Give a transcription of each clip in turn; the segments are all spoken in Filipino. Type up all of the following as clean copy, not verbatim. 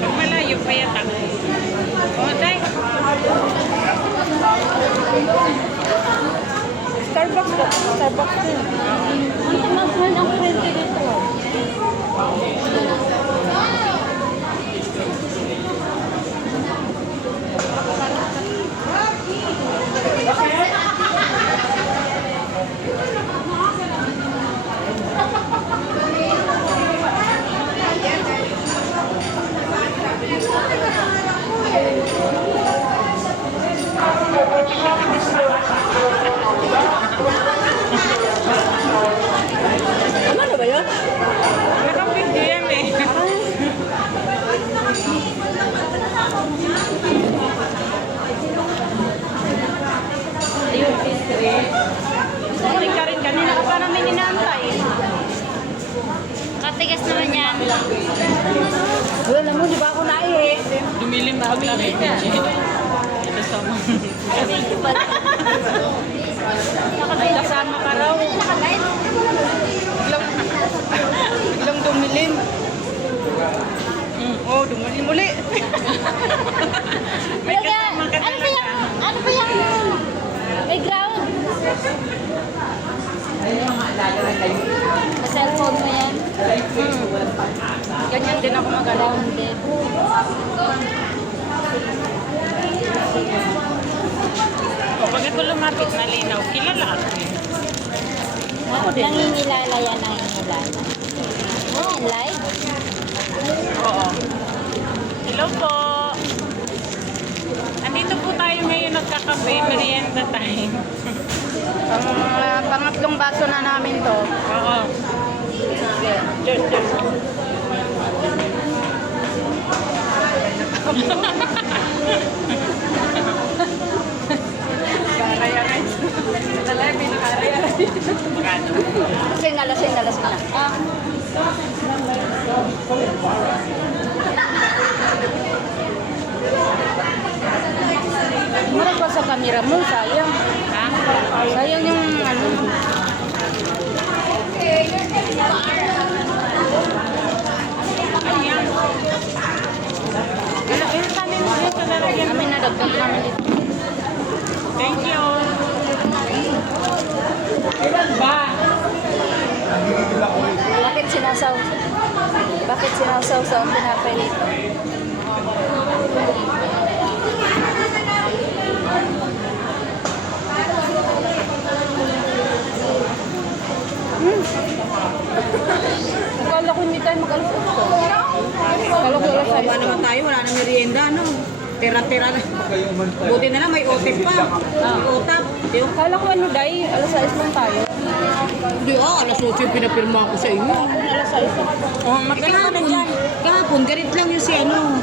Pag malayo pa yata. O, day. Starbucks po. Starbucks din. Mas mahal ang kurente dito. Ano ba yun? Nakapigyo yan eh. Ayun, history. Balik ka rin kanina ka pa namin inaantay. Katigas naman yan. Wala naman, di ba ako naihi? Dumilim pa kami. Ito sa mga. Nakasama ka raw. Biglang dumilim. Oh, dumilim uli. May kasama ka Ano ba talaga. yan? Ano ba yan? May ground. Sa cellphone mo yan. Ganyan din ako magalaw. Grounded. Pag ako lumapit na linaw, kilala ako eh. Ako din. Nangingilala yan, nangingilala. Oh, live? Oo. Hello po. Andito po tayo ngayon nagkakape, merienda time. Pangatlong baso na namin to. Oo. Cheers, cheers. Karaya-ray. Talay, pinakarayaray. Lasing na, lasing na, lasing na. Mura pa sa kamera mo, sayang. Ha? Sayang yung ano. Ayan. Yung tanin mo dito lalagyan mo. Kami nadagdag namin dito. Thank you. Ilan ba? Bakit sinasaw? Bakit sinasaw sa ang pinapay dito? Akala ko hindi tayo mag-alas ito. Akala ko alas Baba naman tayo, wala nang merienda, no? Tira-tira na. Buti na lang, may otip pa. May otap. Akala ko ano day, alas 6 lang tayo. Hindi, alas 8 yung pinapirma ko sa inyo. Alas 6. Oh, magkano ka na dyan? Kahapon, galit lang yung si ano.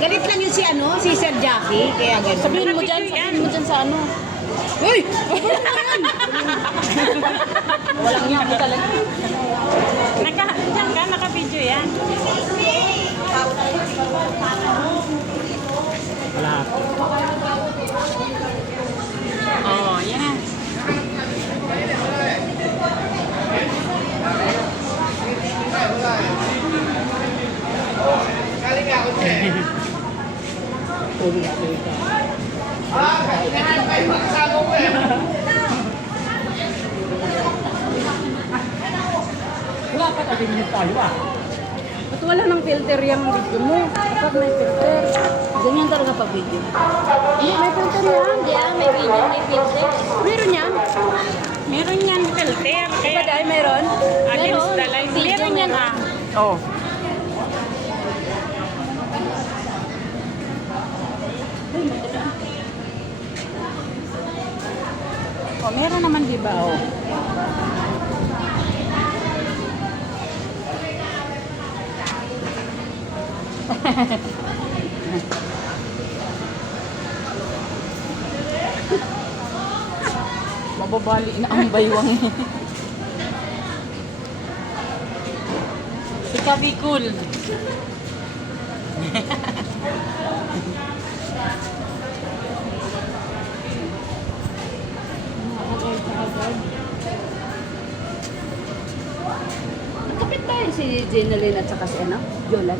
Galit lang yung si ano, si Sir Jackie. Kaya ganun. Sabihin mo dyan sa ano. Uy! Walang niya ako talaga. Diyan ka, naka-video yan. Wala. Oh, yan. Wala pa tayo minute tayo Ba't wala nang filter yung video mo? Dapat may filter. Ganyan talaga pag video. May filter yan. Yeah, may video, may filter. Meron yan. Meron yan filter. Diba Kaya dahil meron? against the light. Meron yan ah. Oh. Oh, meron naman di ba? Oh. Mababali na ang baywang eh. Si Kabikul. Kapit tayo si Jenalyn at saka si ano? Jolan?